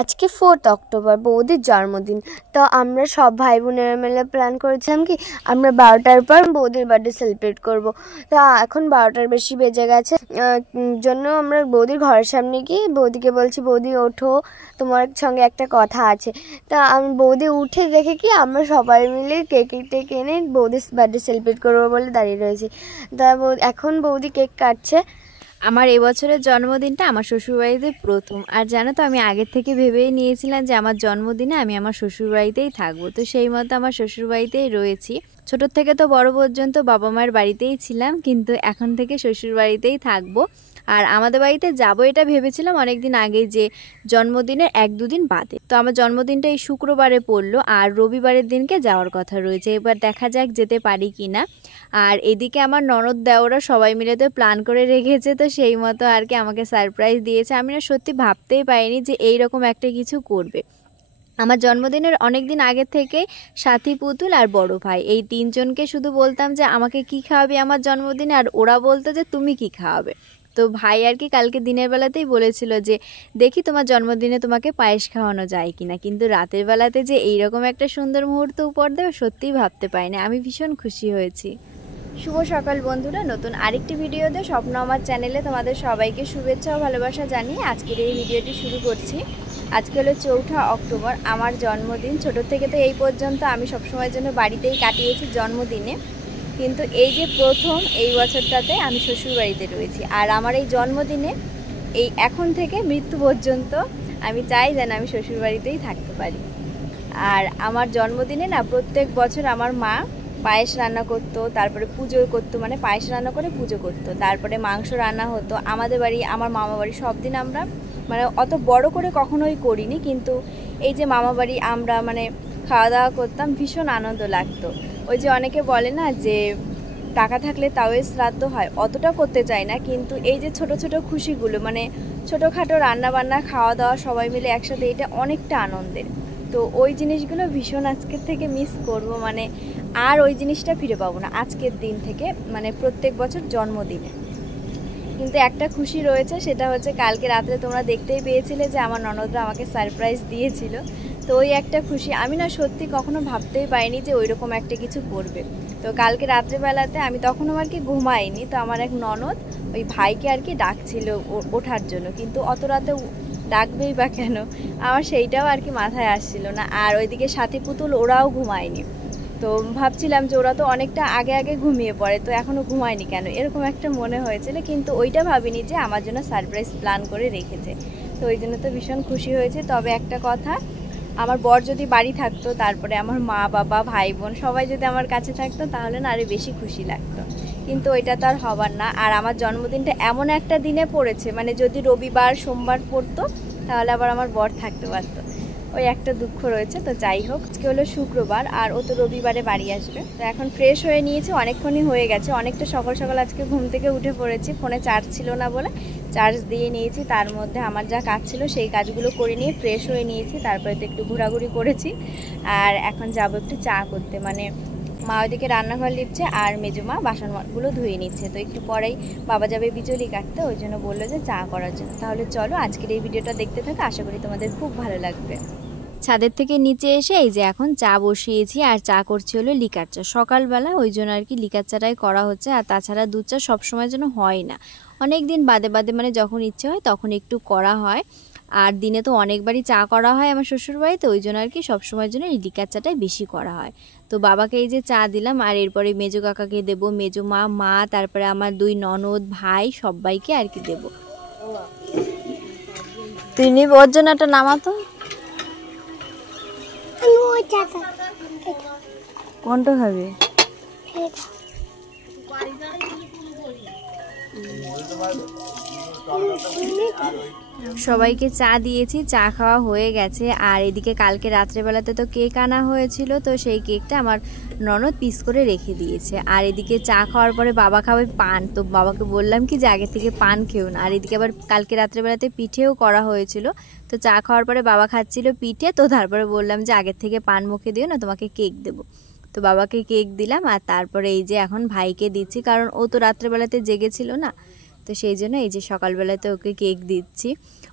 আজকে 4th October বৌদির জন্মদিন। তো আমরা সব ভাই বোনেরা মিলে প্ল্যান করেছিলাম কি আমরা 12টার পর বৌদির বার্থডে সেলিব্রেট করব। তো এখন 12টার বেশি বেজে গেছে, জন্য আমরা বৌদির ঘরের সামনে গিয়ে বৌদিকে বলছি, বৌদি ওঠো, তোমার সঙ্গে একটা কথা আছে। তা আমি বৌদি উঠে দেখে কি আমরা সবাই মিলে কেক টেক এনে বৌদির বার্থডে সেলিব্রেট করবো বলে দাঁড়িয়ে রয়েছি। তা এখন বৌদি কেক কাটছে। আমার এবছরের জন্মদিনটা আমার শ্বশুরবাড়িতে প্রথম। আর জানো তো, আমি আগের থেকে ভেবেই নিয়েছিলাম যে আমার জন্মদিনে আমি আমার শ্বশুরবাড়িতেই থাকবো। তো সেই মতো আমার শ্বশুরবাড়িতেই রয়েছি। ছোটোর থেকে তো বড় পর্যন্ত বাবা মায়ের বাড়িতেই ছিলাম, কিন্তু এখন থেকে শ্বশুরবাড়িতেই থাকবো। আর আমাদের বাড়িতে যাবো এটা ভেবেছিলাম অনেকদিন আগে, যে জন্মদিনের 1-2 দিন বাদে। তো আমার জন্মদিনটা এই শুক্রবারে পড়লো, আর রবিবারের দিনকে যাওয়ার কথা রয়েছে। এবার দেখা যাক যেতে পারি কি না। আর এদিকে আমার ননদ দেওরা সবাই মিলে তো প্ল্যান করে রেখেছে, তো সেই মতো আর কি আমাকে সারপ্রাইজ দিয়েছে। আমি না সত্যি ভাবতেই পারিনি যে এইরকম একটা কিছু করবে। আমার জন্মদিনের অনেক দিন আগে থেকে সাথী, পুতুল আর বড় ভাই, এই 3 জনকে শুধু বলতাম যে আমাকে কি খাওয়াবি আমার জন্মদিনে, আর ওরা বলতো যে তুমি কি খাওয়াবে। তো ভাই আর কি কালকে দিনের বেলাতেই বলেছিল যে দেখি তোমার জন্মদিনে তোমাকে পায়েস খাওয়ানো যায় কিনা, কিন্তু রাতের বেলাতে যে এইরকম একটা সুন্দর মুহূর্ত উপহার দেবে সত্যিই ভাবতে পারিনি। আমি ভীষণ খুশি হয়েছি। শুভ সকাল বন্ধুরা, নতুন আরেকটি ভিডিওতে স্বপ্ন আমার চ্যানেলে তোমাদের সবাইকে শুভেচ্ছা ও ভালোবাসা জানিয়ে আজকের এই ভিডিওটি শুরু করছি। আজকে হলো 4ঠা অক্টোবর, আমার জন্মদিন। ছোটো থেকে তো এই পর্যন্ত আমি সবসময়ের জন্য বাড়িতেই কাটিয়েছি জন্মদিনে, কিন্তু এই যে প্রথম এই বছরটাতে আমি শ্বশুরবাড়িতে রয়েছি। আর আমার এই জন্মদিনে এই এখন থেকে মৃত্যু পর্যন্ত আমি চাই যেন আমি শ্বশুরবাড়িতেই থাকতে পারি। আর আমার জন্মদিনে না প্রত্যেক বছর আমার মা পায়েস রান্না করতো, তারপরে পুজো করতো, মানে পায়েস রান্না করে পুজো করতো, তারপরে মাংস রান্না হতো। আমাদের বাড়ি, আমার মামা বাড়ি সব দিন আমরা মানে অত বড় করে কখনোই করিনি, কিন্তু এই যে মামা বাড়ি আমরা মানে খাওয়া দাওয়া করতাম, ভীষণ আনন্দ লাগতো। ওই যে অনেকে বলে না যে টাকা থাকলে তাও শ্রাদ্ধ হয়, অতটা করতে চাই না, কিন্তু এই যে ছোট ছোট খুশিগুলো, মানে ছোটোখাটো রান্না বান্না, খাওয়া দাওয়া সবাই মিলে একসাথে, এটা অনেকটা আনন্দের। তো ওই জিনিসগুলো ভীষণ আজকের থেকে মিস করব, মানে আর ওই জিনিসটা ফিরে পাবো না আজকের দিন থেকে, মানে প্রত্যেক বছর জন্মদিনে। কিন্তু একটা খুশি রয়েছে, সেটা হচ্ছে কালকে রাত্রে তোমরা দেখতেই পেয়েছিলে যে আমার ননদরা আমাকে সারপ্রাইজ দিয়েছিল। তো ওই একটা খুশি, আমি না সত্যি কখনো ভাবতেই পারিনি যে ওই রকম একটা কিছু করবে। তো কালকে রাত্রেবেলাতে আমি তখনও আর কি ঘুমাইনি, তো আমার এক ননদ ওই ভাইকে আর কি ডাকছিল ওঠার জন্য, কিন্তু অত রাতে ডাকবেই বা কেন, আমার সেইটাও আর কি মাথায় আসছিল না। আর ওইদিকে সাথী, পুতুল ওরাও ঘুমায়নি। তো ভাবছিলাম যে ওরা তো অনেকটা আগে আগে ঘুমিয়ে পড়ে, তো এখনও ঘুমায়নি কেন, এরকম একটা মনে হয়েছিল। কিন্তু ওইটা ভাবিনি যে আমার জন্য সারপ্রাইজ প্ল্যান করে রেখেছে। তো ওই জন্য তো ভীষণ খুশি হয়েছে। তবে একটা কথা, আমার বর যদি বাড়ি থাকতো, তারপরে আমার মা বাবা ভাই বোন সবাই যদি আমার কাছে থাকতো, তাহলে না আরও বেশি খুশি লাগতো, কিন্তু ওইটা তো আর হবার না। আর আমার জন্মদিনটা এমন একটা দিনে পড়েছে, মানে যদি রবিবার সোমবার পড়তো তাহলে আবার আমার বর থাকতে পারতো, ওই একটা দুঃখ রয়েছে। তো যাই হোক, আজকে হলো শুক্রবার, আর ও তো রবিবারে বাড়ি আসবে। তো এখন ফ্রেশ হয়ে নিয়েছি, অনেকক্ষণই হয়ে গেছে, অনেকটা সকাল সকাল আজকে ঘুম থেকে উঠে পড়েছি। ফোনে চার্জ ছিল না বলে চার্জ দিয়ে নিয়েছি, তার মধ্যে আমার যা কাজ ছিল সেই কাজগুলো করে নিয়ে ফ্রেশ হয়ে নিয়েছি। তারপরে তো একটু ঘোরাঘুরি করেছি, আর এখন যাবো একটু চা করতে। মানে মা ওইদিকে রান্নাঘর লিপছে আর মেজমা বাসনগুলো ধুয়ে নিচ্ছে। তো একটু পরেই বাবা যাবে বিচুলি কাটতে, ওই জন্য বললো যে চা করার জন্য। তাহলে চলো আজকের এই ভিডিওটা দেখতে থাকো, আশা করি তোমাদের খুব ভালো লাগবে। ছাদের থেকে নিচে এসে এই যে এখন চা বসিয়েছি, আর চা করছি হলো লিকার চা সকালবেলা, ওই জন্য আর কি লিকার চাটাই করা হচ্ছে। আর তাছাড়া দুধ চা সবসময় যেন হয় না, অনেক দিন বাদে বাদে, মানে যখন ইচ্ছে হয় তখন একটু করা হয়। আর দিনে তো অনেকবারই চা করা হয় আমার শ্বশুরবাড়িতে, ওই জন্য আর কি সবসময়ের জন্য এই লিকার চাটাই বেশি করা হয়। তো বাবাকে এই যে চা দিলাম, আর এরপরে মেজো কাকাকে দেবো, মেজো মা, মা, তারপরে আমার 2 ননদ ভাই সবাইকে আর কি দেবো। তিনি ওর জন্য একটা নামাতো, কোনটা খাবে? সবাইকে চা দিয়েছি, চা খাওয়া হয়ে গেছে। আর এদিকে কালকে রাত্রেবেলাতে তো কেক আনা হয়েছিল, তো সেই কেকটা আমার ননদ পিস করে রেখে দিয়েছে। আর এদিকে চা খাওয়ার পরে বাবা খাবে পান, তো বাবাকে বললাম কি যে আগে থেকে পান খেও না। আর এদিকে আবার কালকে রাত্রেবেলাতে পিঠেও করা হয়েছিল, তো চা খাওয়ার পরে বাবা খাচ্ছিল পিঠে, তো তারপরে বললাম যে আগের থেকে পান মুখে দিও না, তোমাকে কেক দেবো। তো বাবাকে কেক দিলাম, আর তারপরে এই যে এখন ভাইকে দিচ্ছি, কারণ ও তো রাত্রেবেলাতে জেগেছিল না, তো সেই জন্য এই যে সকালবেলাতে ওকে কেক দিচ্ছি।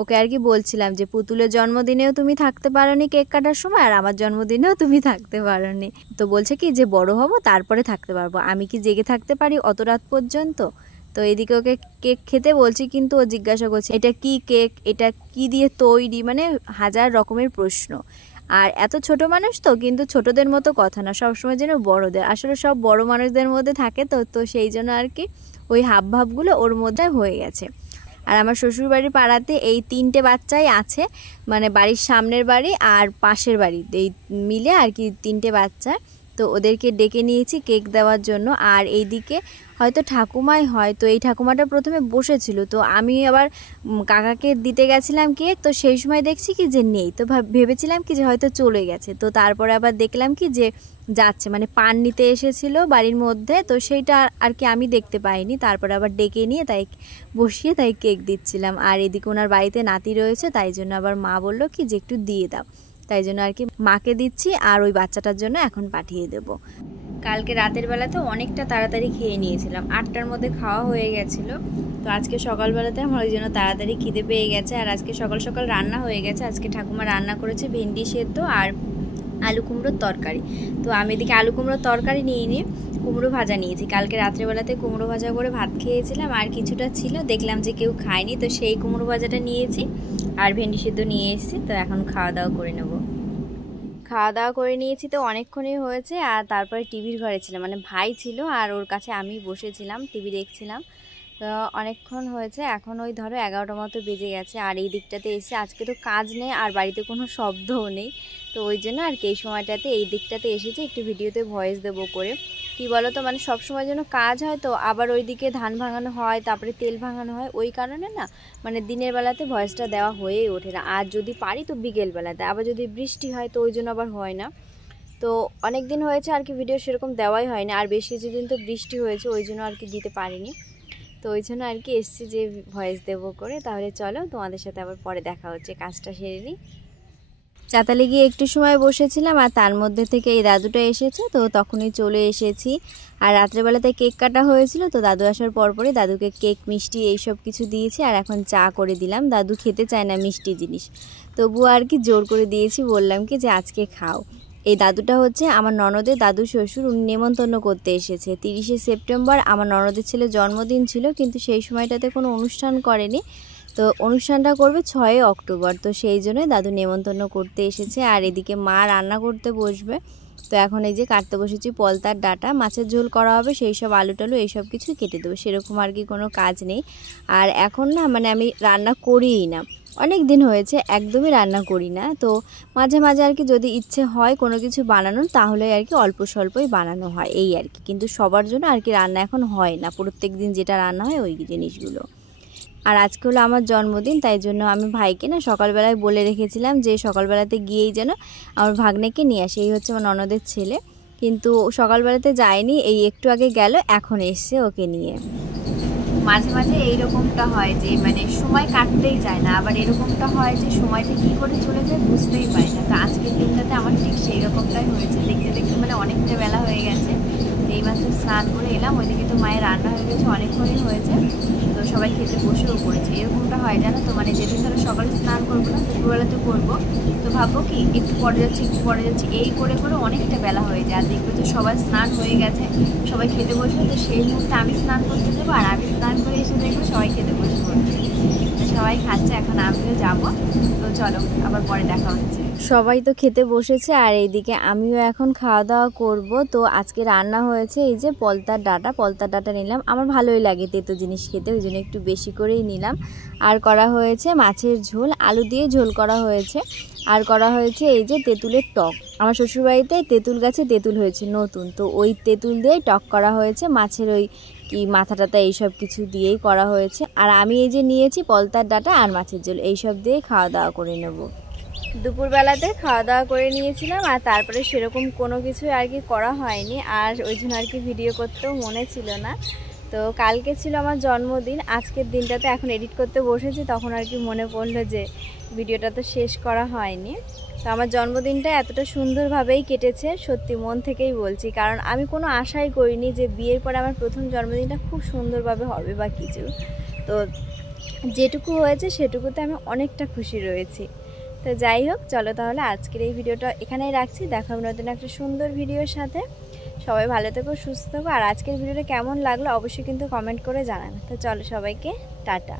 ওকে আর কি বলছিলাম যে পুতুলের জন্মদিনেও তুমি থাকতে পারোনি কেক কাটার সময়, আর আমার জন্মদিনেও তুমি থাকতে পারোনি। তো বলছে কি যে বড় হব তারপরে থাকতে পারবো, আমি কি জেগে থাকতে পারি অত রাত পর্যন্ত? তো এদিকে ওকে কেক খেতে বলছি, কিন্তু ও জিজ্ঞাসা করছে এটা কি কেক, এটা কি দিয়ে তৈরি, মানে হাজার রকমের প্রশ্ন। আর এত ছোট মানুষ তো, কিন্তু ছোটদের মতো কথা না, সবসময় যেন বড়দের, আসলে সব বড় মানুষদের মধ্যে থাকে তো তো সেই জন্য আর কি ওই হাবভাবগুলো ওর মধ্যে হয়ে গেছে। আর আমার শ্বশুরবাড়ির পাড়াতে এই 3টে বাচ্চাই আছে, মানে বাড়ির সামনের বাড়ি আর পাশের বাড়ি এই মিলে আর কি 3টে বাচ্চা। তো ওদেরকে ডেকে নিয়েছি কেক দেওয়ার জন্য। আর এইদিকে হয়তো ঠাকুমাই হয়, তো এই ঠাকুমাটা প্রথমে বসেছিল, তো আমি আবার কাকাকে দিতে গেছিলাম কেক, তো সেই সময় দেখছি কি যে নেই, তো ভেবেছিলাম কি যে হয়তো চলে গেছে। তো তারপরে আবার দেখলাম কি যে যাচ্ছে, মানে পান নিতে এসেছিল বাড়ির মধ্যে, তো সেইটা আর কি আমি দেখতে পাইনি। তারপরে আবার ডেকে নিয়ে তাই বসিয়ে তাই কেক দিচ্ছিলাম। আর এদিকে ওনার বাড়িতে নাতি রয়েছে, তাই জন্য আবার মা বললো কি যে একটু দিয়ে দাও, তাই জন্য আর কি মাকে দিচ্ছি, আর ওই বাচ্চাটার জন্য এখন পাঠিয়ে দেব। কালকে রাতের বেলাতে অনেকটা তাড়াতাড়ি খেয়ে নিয়েছিলাম, 8টার মধ্যে খাওয়া হয়ে গেছিলো। তো আজকে সকালবেলাতে আমার ওই জন্য তাড়াতাড়ি খিদে পেয়ে গেছে। আর আজকে সকাল সকাল রান্না হয়ে গেছে। আজকে ঠাকুমা রান্না করেছে ভেন্ডি সেদ্ধ আর আলু কুমড়োর তরকারি। তো আমি এদিকে আলু কুমড়োর তরকারি নিয়ে কুমড়ো ভাজা নিয়েছি। কালকে রাত্রেবেলাতে কুমড়ো ভাজা করে ভাত খেয়েছিলাম, আর কিছুটা ছিল, দেখলাম যে কেউ খায়নি, তো সেই কুমড়ো ভাজাটা নিয়েছি আর ভেন্ডি সেদ্ধ নিয়ে এসেছি। তো এখন খাওয়া দাওয়া করে নেব। খাওয়া দাওয়া করে নিয়েছি, তো অনেকক্ষণই হয়েছে। আর তারপরে টিভির ঘরে ছিলাম, মানে ভাই ছিল আর ওর কাছে আমি বসেছিলাম, টিভি দেখছিলাম। তো অনেকক্ষণ হয়েছে, এখন ওই ধরো 11টার মতো বেজে গেছে। আর এই দিকটাতে এসে আজকে তো কাজ নেই আর বাড়িতে কোনো শব্দও নেই, তো ওই জন্য আর কি এই সময়টাতে এই দিকটাতে এসেছে একটু ভিডিওতে ভয়েস দেবো করে। কি বলো তো, মানে সবসময় যেন কাজ হয়, তো আবার ওইদিকে ধান ভাঙানো হয়, তারপরে তেল ভাঙানো হয়, ওই কারণে না মানে দিনের বেলাতে ভয়েসটা দেওয়া হয়েই ওঠে না। আর যদি পারি তো বিকেল বেলাতে, আবার যদি বৃষ্টি হয় তো ওই জন্য আবার হয় না। তো অনেক দিন হয়েছে আর কি ভিডিও সেরকম দেওয়াই হয়নি, আর বেশ কিছুদিন তো বৃষ্টি হয়েছে, ওই জন্য আর কি দিতে পারিনি। তো ওই জন্য আর কি এসছি যে ভয়েস দেবো করে। তাহলে চলো তোমাদের সাথে আবার পরে দেখা হচ্ছে, কাজটা সেরে নিই। চাতালে গিয়ে একটু সময় বসেছিলাম, আর তার মধ্যে থেকে এই দাদুটা এসেছে, তো তখনই চলে এসেছি। আর রাত্রেবেলাতে কেক কাটা হয়েছিল, তো দাদু আসার পরপরই দাদুকে কেক মিষ্টি এইসব কিছু দিয়েছি, আর এখন চা করে দিলাম। দাদু খেতে চায় না মিষ্টি জিনিস, তবুও আর কি জোর করে দিয়েছি, বললাম কি যে আজকে খাও। এই দাদুটা হচ্ছে আমার ননদের দাদু শ্বশুর, উনি নেমন্তন্ন করতে এসেছে। 30শে সেপ্টেম্বর আমার ননদের ছেলে জন্মদিন ছিল, কিন্তু সেই সময়টাতে কোনো অনুষ্ঠান করেনি, তো অনুষ্ঠানটা করবে 6 অক্টোবর। তো সেই জন্যই দাদু নেমন্তন্ন করতে এসেছে। আর এদিকে মা রান্না করতে বসবে। তো এখন এই যে কাটতে বসেছি পলতার ডাটা, মাছের ঝোল করা হবে, সেই সব আলু টালু এইসব কিছু কেটে দেবো, সেরকম আর কি কোনো কাজ নেই। আর এখন না মানে আমি রান্না করিই না, অনেক দিন হয়েছে একদমই রান্না করি না। তো মাঝে মাঝে আর কি যদি ইচ্ছে হয় কোনো কিছু বানানোর, তাহলে আর কি অল্প স্বল্পই বানানো হয় এই আর কি, কিন্তু সবার জন্য আর কি রান্না এখন হয় না, প্রত্যেক দিন যেটা রান্না হয় ওই জিনিসগুলো। আর আজকে হলো আমার জন্মদিন, তাই জন্য আমি ভাইকে না সকালবেলায় বলে রেখেছিলাম যে সকালবেলাতে গিয়েই যেন আমার ভাগ্নেকে নিয়ে আসে, এই হচ্ছে আমার ননদের ছেলে। কিন্তু সকালবেলাতে যায়নি, এই একটু আগে গেল, এখন এসছে ওকে নিয়ে। মাঝে মাঝে এইরকমটা হয় যে মানে সময় কাটতেই চায় না, আবার এরকমটা হয় যে সময়টা কী করে চলে যায় বুঝতেই পারি না। তো আজকের দিনটাতে আমার ঠিক সেই রকমটাই হয়েছে, দেখতে দেখতে মানে অনেকটা বেলা হয়ে গেছে। এইমাত্র স্নান করে এলাম, ওইদিকে তো মায়ের রান্না হয়ে গেছে, অনেকক্ষণই হয়েছে, তো সবাই খেতে বসেও পড়েছে। এরকমটা হয় জানো তো, মানে যেদিন ধরো সকালে স্নান করবো না, দুপুরবেলাতে করবো, তো ভাববো কি একটু পরে যাচ্ছি একটু পরে যাচ্ছি, এই করে করে অনেকটা বেলা হয়ে যায়। আর দেখবো যে সবাই স্নান হয়ে গেছে, সবাই খেতে বসবে, তো সেই মুহূর্তে আমি স্নান করতে দেবো, আর আমি স্নান করে এসে দেখবো সবাই খেতে বসে পড়বে। সবাই খাচ্ছে, এখন আমিও যাবো। তো চলো আবার পরে দেখা হচ্ছে। সবাই তো খেতে বসেছে, আর এইদিকে আমিও এখন খাওয়া দাওয়া করব। তো আজকে রান্না হয়েছে এই যে পলতার ডাটা নিলাম, আমার ভালোই লাগে তেতো জিনিস খেতে, ওই জন্য একটু বেশি করেই নিলাম। আর করা হয়েছে মাছের ঝোল, আলু দিয়ে ঝোল করা হয়েছে। আর করা হয়েছে এই যে তেঁতুলের টক, আমার শ্বশুরবাড়িতে তেঁতুল গাছে তেঁতুল হয়েছে নতুন, তো ওই তেঁতুল দিয়েই টক করা হয়েছে, মাছের ওই কি মাথা টাথা এইসব কিছু দিয়েই করা হয়েছে। আর আমি এই যে নিয়েছি পলতার ডাটা আর মাছের ঝোল, এইসব দিয়ে খাওয়া দাওয়া করে নেব। দুপুরবেলাতে খাওয়া দাওয়া করে নিয়েছিলাম, আর তারপরে সেরকম কোনো কিছু আর কি করা হয়নি, আর ওই জন্য আর কি ভিডিও করতেও মনে ছিল না। তো কালকে ছিল আমার জন্মদিন, আজকের দিনটাতে এখন এডিট করতে বসেছি, তখন আর কি মনে পড়লো যে ভিডিওটা তো শেষ করা হয়নি। তো আমার জন্মদিনটা এতটা সুন্দরভাবেই কেটেছে, সত্যি মন থেকেই বলছি, কারণ আমি কোনো আশাই করিনি যে বিয়ের পরে আমার প্রথম জন্মদিনটা খুব সুন্দরভাবে হবে বা কিছু। তো যেটুকু হয়েছে সেটুকুতে আমি অনেকটা খুশি রয়েছি। তো যাই হোক, চলো তাহলে আজকের এই ভিডিওটা এখানেই রাখছি। দেখা হবে নতুন একটা সুন্দর ভিডিওর সাথে। সবাই ভালো থেকো, সুস্থ থেকো। আর আজকের ভিডিওটা কেমন লাগলো অবশ্যই কিন্তু কমেন্ট করে জানাবে। তো চলো সবাইকে টাটা।